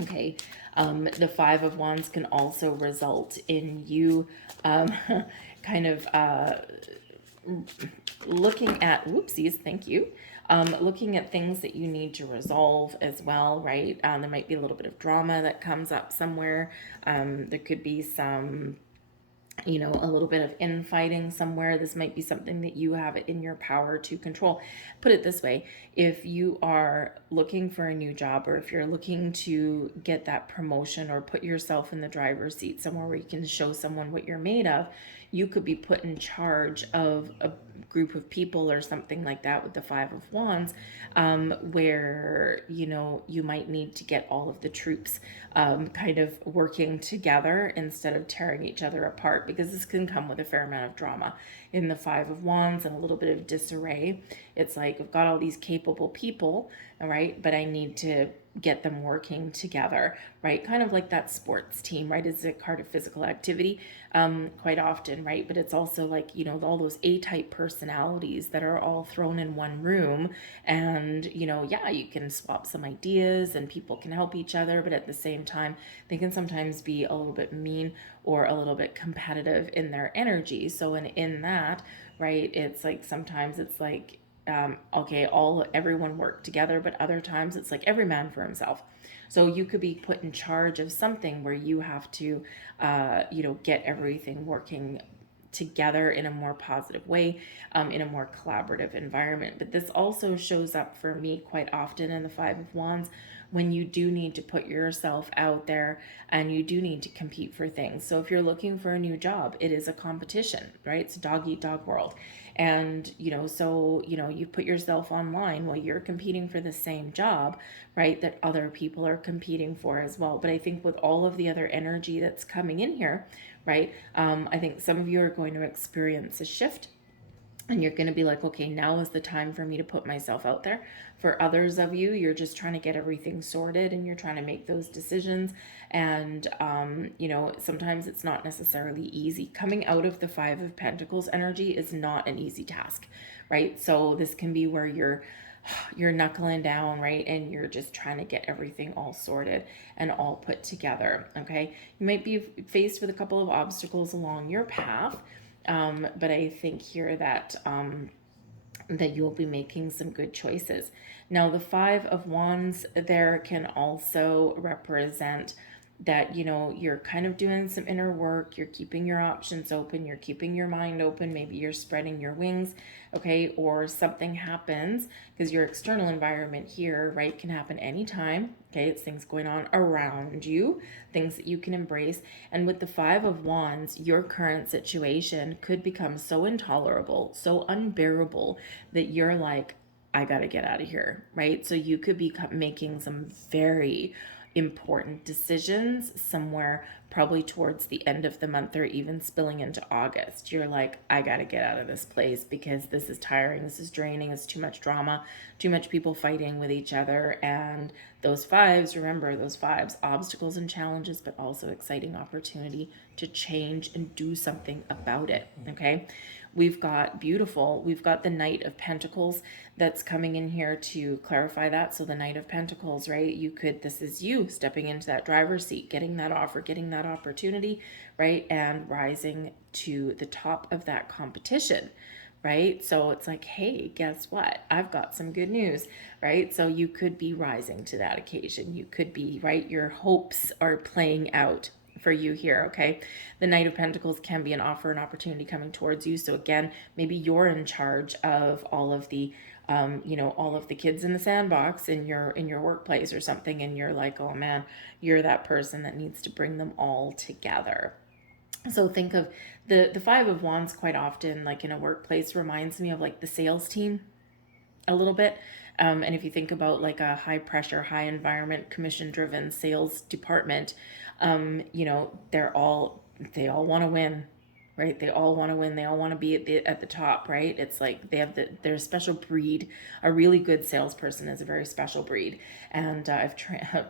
Okay, the Five of Wands can also result in you kind of looking at, whoopsies, thank you, looking at things that you need to resolve as well, right? There might be a little bit of drama that comes up somewhere. There could be some, you know, a little bit of infighting somewhere. This might be something that you have in your power to control. Put it this way, if you are looking for a new job, or if you're looking to get that promotion or put yourself in the driver's seat somewhere where you can show someone what you're made of, you could be put in charge of a group of people or something like that with the Five of Wands, where, you know, you might need to get all of the troops kind of working together instead of tearing each other apart, because this can come with a fair amount of drama in the Five of Wands and a little bit of disarray. It's like, I've got all these capable people, all right, but I need to get them working together, right? Kind of like that sports team, right? It's a part of physical activity, quite often, right? But it's also like, all those A-type personalities that are all thrown in one room. And, yeah, you can swap some ideas and people can help each other, but at the same time, they can sometimes be a little bit mean or a little bit competitive in their energy. So in that, right, it's like sometimes it's like, okay, everyone work together, but other times it's like every man for himself. So you could be put in charge of something where you have to, get everything working together in a more positive way, in a more collaborative environment. But this also shows up for me quite often in the Five of Wands, when you do need to put yourself out there and you do need to compete for things. So if you're looking for a new job, it is a competition, right? It's a dog eat dog world. And, so, you put yourself online while you're competing for the same job, right? That other people are competing for as well. But I think with all of the other energy that's coming in here, right? I think some of you are going to experience a shift and you're going to be like, okay, now is the time for me to put myself out there. For others of you, you're just trying to get everything sorted and you're trying to make those decisions. And, sometimes it's not necessarily easy. Coming out of the Five of Pentacles energy is not an easy task, right? So this can be where you're knuckling down, right? And you're just trying to get everything all sorted and all put together, okay? You might be faced with a couple of obstacles along your path. But I think here that that you'll be making some good choices. Now, the Five of Wands there can also represent that, you're kind of doing some inner work, you're keeping your options open, you're keeping your mind open, maybe you're spreading your wings, okay, or something happens, because your external environment here, right, can happen anytime, okay, it's things going on around you, things that you can embrace. And with the Five of Wands, your current situation could become so intolerable, so unbearable, that you're like, I gotta get out of here, right? So you could be making some very important decisions somewhere probably towards the end of the month or even spilling into August. You're like, I got to get out of this place because this is tiring, this is draining, it's too much drama, too much people fighting with each other. And those fives, remember those fives, obstacles and challenges, but also exciting opportunity to change and do something about it, okay? We've got the Knight of Pentacles that's coming in here to clarify that. So the Knight of Pentacles, right? This is you stepping into that driver's seat, getting that offer, getting that opportunity, right? And rising to the top of that competition, right? So it's like, hey, guess what? I've got some good news, right? So you could be rising to that occasion. You could be, right? Your hopes are playing out for you here, okay? The Knight of Pentacles can be an offer, an opportunity coming towards you. So again, maybe you're in charge of all of the all of the kids in the sandbox in your workplace or something, and you're like, oh man, you're that person that needs to bring them all together. So think of the Five of Wands quite often, like in a workplace, reminds me of like the sales team a little bit. And if you think about like a high pressure, high environment, commission driven sales department, they all want to win, right? They all want to win. They all want to be at the top, right? It's like they're a special breed. A really good salesperson is a very special breed. And I've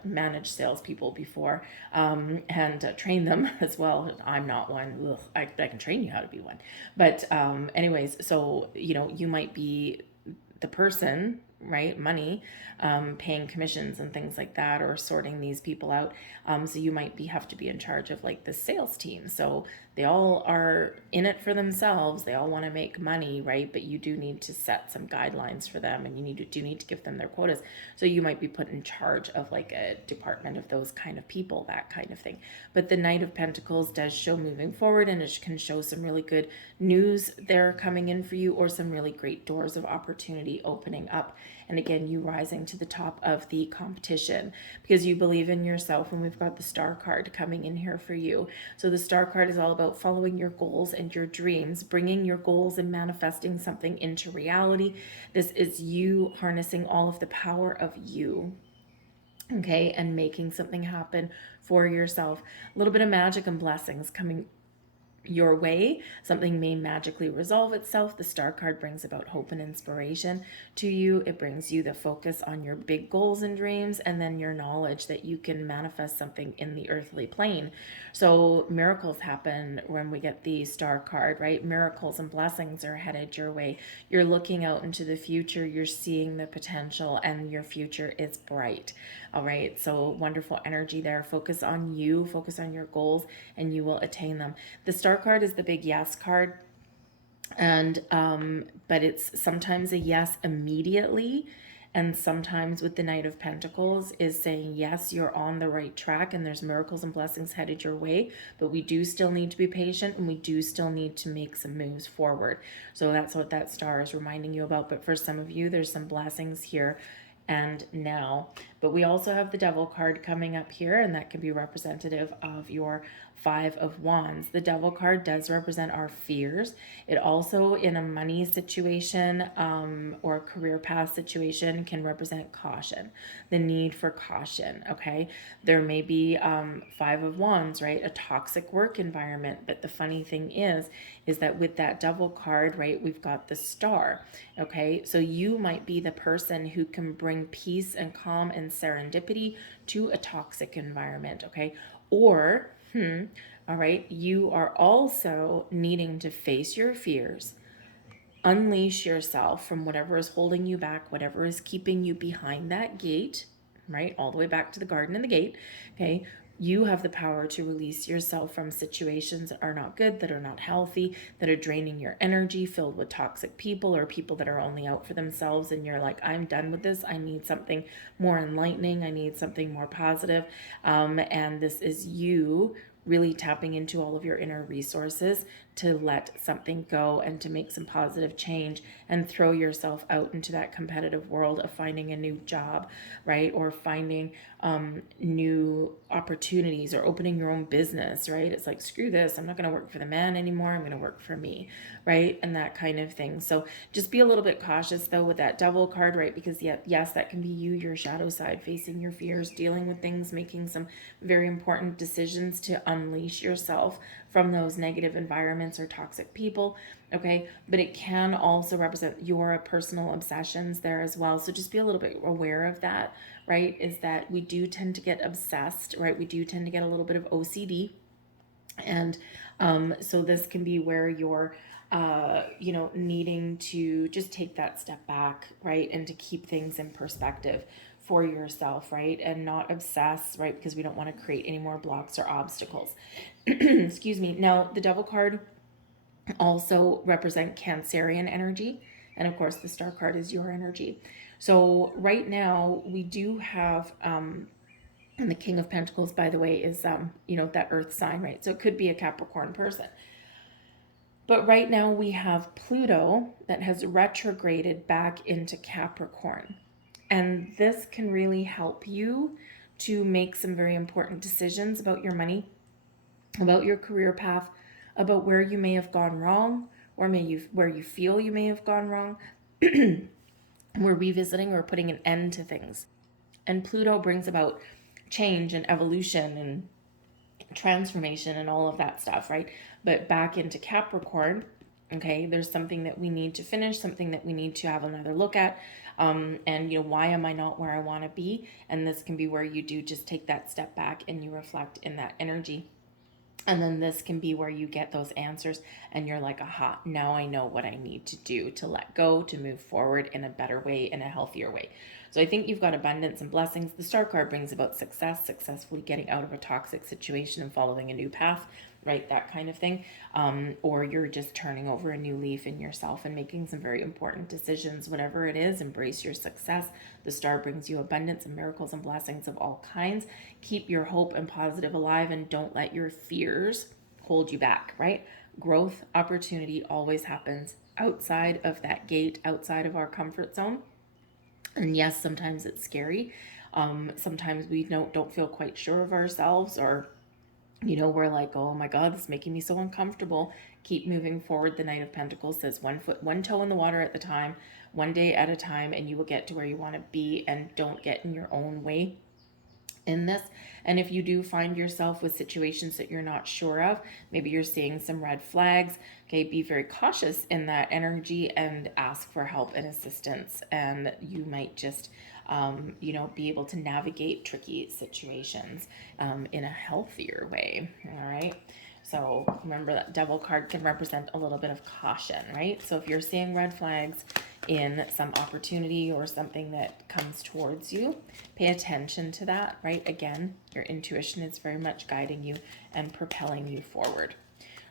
managed salespeople before, and trained them as well. I'm not one. Ugh, I can train you how to be one. But anyways, so, you might be the person, right? Money, paying commissions and things like that, or sorting these people out. So you might have to be in charge of like the sales team. So they all are in it for themselves. They all want to make money, right? But you do need to set some guidelines for them, and you need to give them their quotas. So you might be put in charge of like a department of those kind of people, that kind of thing. But the Knight of Pentacles does show moving forward, and it can show some really good news there coming in for you, or some really great doors of opportunity opening up. And again, you rising to the top of the competition because you believe in yourself. And we've got the Star card coming in here for you. So the Star card is all about following your goals and your dreams, bringing your goals and manifesting something into reality. This is you harnessing all of the power of you, okay, and making something happen for yourself. A little bit of magic and blessings coming your way. Something may magically resolve itself. The star card brings about hope and inspiration to you. It brings you the focus on your big goals and dreams, and then your knowledge that you can manifest something in the earthly plane. So miracles happen when we get the star card, right? Miracles and blessings are headed your way. You're looking out into the future, you're seeing the potential, and your future is bright. All right, so wonderful energy there. Focus on you, focus on your goals, and you will attain them. The star card is the big yes card, and but it's sometimes a yes immediately, and sometimes with the Knight of Pentacles is saying yes, you're on the right track and there's miracles and blessings headed your way, but we do still need to be patient and we do still need to make some moves forward. So that's what that star is reminding you about. But for some of you, there's some blessings here and now. But we also have the Devil card coming up here, and that can be representative of your Five of Wands. The Devil card does represent our fears. It also, in a money situation or a career path situation, can represent caution, the need for caution, okay? There may be Five of Wands, right? A toxic work environment. But the funny thing is that with that Devil card, right, we've got the star, okay? So you might be the person who can bring peace and calm and serendipity to a toxic environment, okay? Or, all right, you are also needing to face your fears, unleash yourself from whatever is holding you back, whatever is keeping you behind that gate, right? All the way back to the garden and the gate, okay? You have the power to release yourself from situations that are not good, that are not healthy, that are draining your energy, filled with toxic people or people that are only out for themselves. And you're like, I'm done with this. I need something more enlightening. I need something more positive. And this is you really tapping into all of your inner resources to let something go and to make some positive change and throw yourself out into that competitive world of finding a new job, right? Or finding new opportunities or opening your own business, right? It's like, screw this. I'm not going to work for the man anymore. I'm going to work for me, right? And that kind of thing. So just be a little bit cautious though with that Devil card, right? Because yes, that can be you, your shadow side, facing your fears, dealing with things, making some very important decisions to unleash yourself from those negative environments or toxic people, okay? But it can also represent your personal obsessions there as well. So just be a little bit aware of that, right? Is that we do tend to get obsessed, right? We do tend to get a little bit of OCD. And so this can be where you're needing to just take that step back, right? And to keep things in perspective for yourself, right? And not obsess, right? Because we don't want to create any more blocks or obstacles. Excuse me. Now, the Devil card also represent Cancerian energy. And of course, the star card is your energy. So right now we do have, and the King of Pentacles, by the way, is, that earth sign, right? So it could be a Capricorn person. But right now we have Pluto that has retrograded back into Capricorn. And this can really help you to make some very important decisions about your money, about your career path, about where you may have gone wrong, or where you feel you may have gone wrong. We're revisiting or putting an end to things. And Pluto brings about change and evolution and transformation and all of that stuff, right? But back into Capricorn, okay, there's something that we need to finish, something that we need to have another look at. And why am I not where I want to be? And this can be where you do just take that step back and you reflect in that energy. And then this can be where you get those answers and you're like, aha, now I know what I need to do to let go, to move forward in a better way, in a healthier way. So I think you've got abundance and blessings. The star card brings about success, successfully getting out of a toxic situation and following a new path, right? That kind of thing. Or you're just turning over a new leaf in yourself and making some very important decisions. Whatever it is, embrace your success. The star brings you abundance and miracles and blessings of all kinds. Keep your hope and positive alive and don't let your fears hold you back, right? Growth, opportunity always happens outside of that gate, outside of our comfort zone. And yes, sometimes it's scary. Sometimes we don't feel quite sure of ourselves, or we're like, oh my God, this is making me so uncomfortable. Keep moving forward. The Knight of Pentacles says 1 foot, 1 toe in the water at the time, 1 day at a time, and you will get to where you want to be. And don't get in your own way. in this. And if you do find yourself with situations that you're not sure of, maybe you're seeing some red flags, okay, be very cautious in that energy and ask for help and assistance. And you might just, be able to navigate tricky situations in a healthier way. All right. So remember that devil card can represent a little bit of caution, right? So if you're seeing red flags in some opportunity or something that comes towards you, pay attention to that, right? Again, your intuition is very much guiding you and propelling you forward.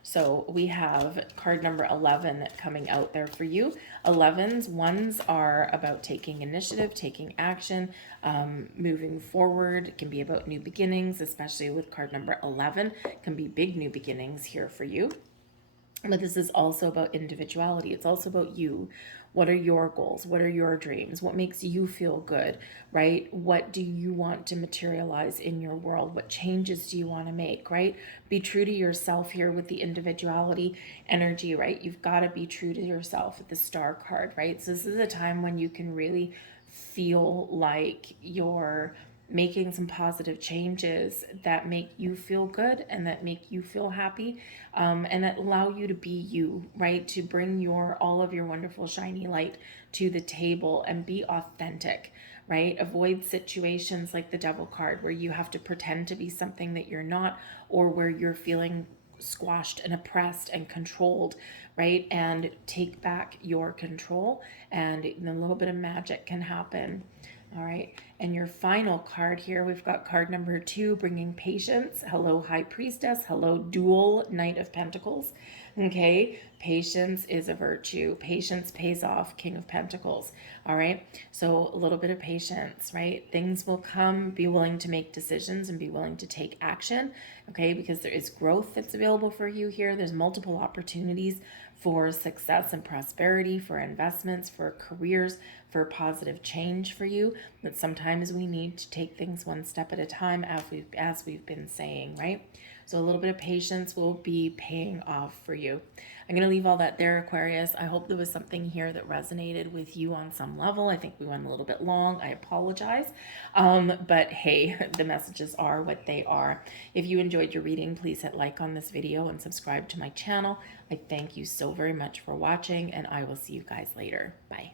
So we have card number 11 coming out there for you. 11s, ones are about taking initiative, taking action, moving forward. It can be about new beginnings, especially with card number 11. It can be big new beginnings here for you. But this is also about individuality. It's also about you. What are your goals? What are your dreams? What makes you feel good, right? What do you want to materialize in your world? What changes do you want to make, right? Be true to yourself here with the individuality energy, right? You've got to be true to yourself with the star card, right? So this is a time when you can really feel like you're making some positive changes that make you feel good and that make you feel happy, and that allow you to be you, right? To bring all of your wonderful shiny light to the table and be authentic, right? Avoid situations like the devil card where you have to pretend to be something that you're not, or where you're feeling squashed and oppressed and controlled, right? And take back your control, and a little bit of magic can happen. All right. And your final card here, we've got card number 2, bringing patience. Hello, High Priestess. Hello, dual Knight of Pentacles. Okay. Patience is a virtue. Patience pays off, King of Pentacles. All right. So a little bit of patience, right? Things will come. Be willing to make decisions and be willing to take action. Okay. Because there is growth that's available for you here. There's multiple opportunities for success and prosperity, for investments, for careers, for positive change for you. But sometimes we need to take things one step at a time, as we've been saying, right? So a little bit of patience will be paying off for you. I'm going to leave all that there, Aquarius. I hope there was something here that resonated with you on some level. I think we went a little bit long. I apologize. But hey, the messages are what they are. If you enjoyed your reading, please hit like on this video and subscribe to my channel. I thank you so very much for watching, and I will see you guys later. Bye.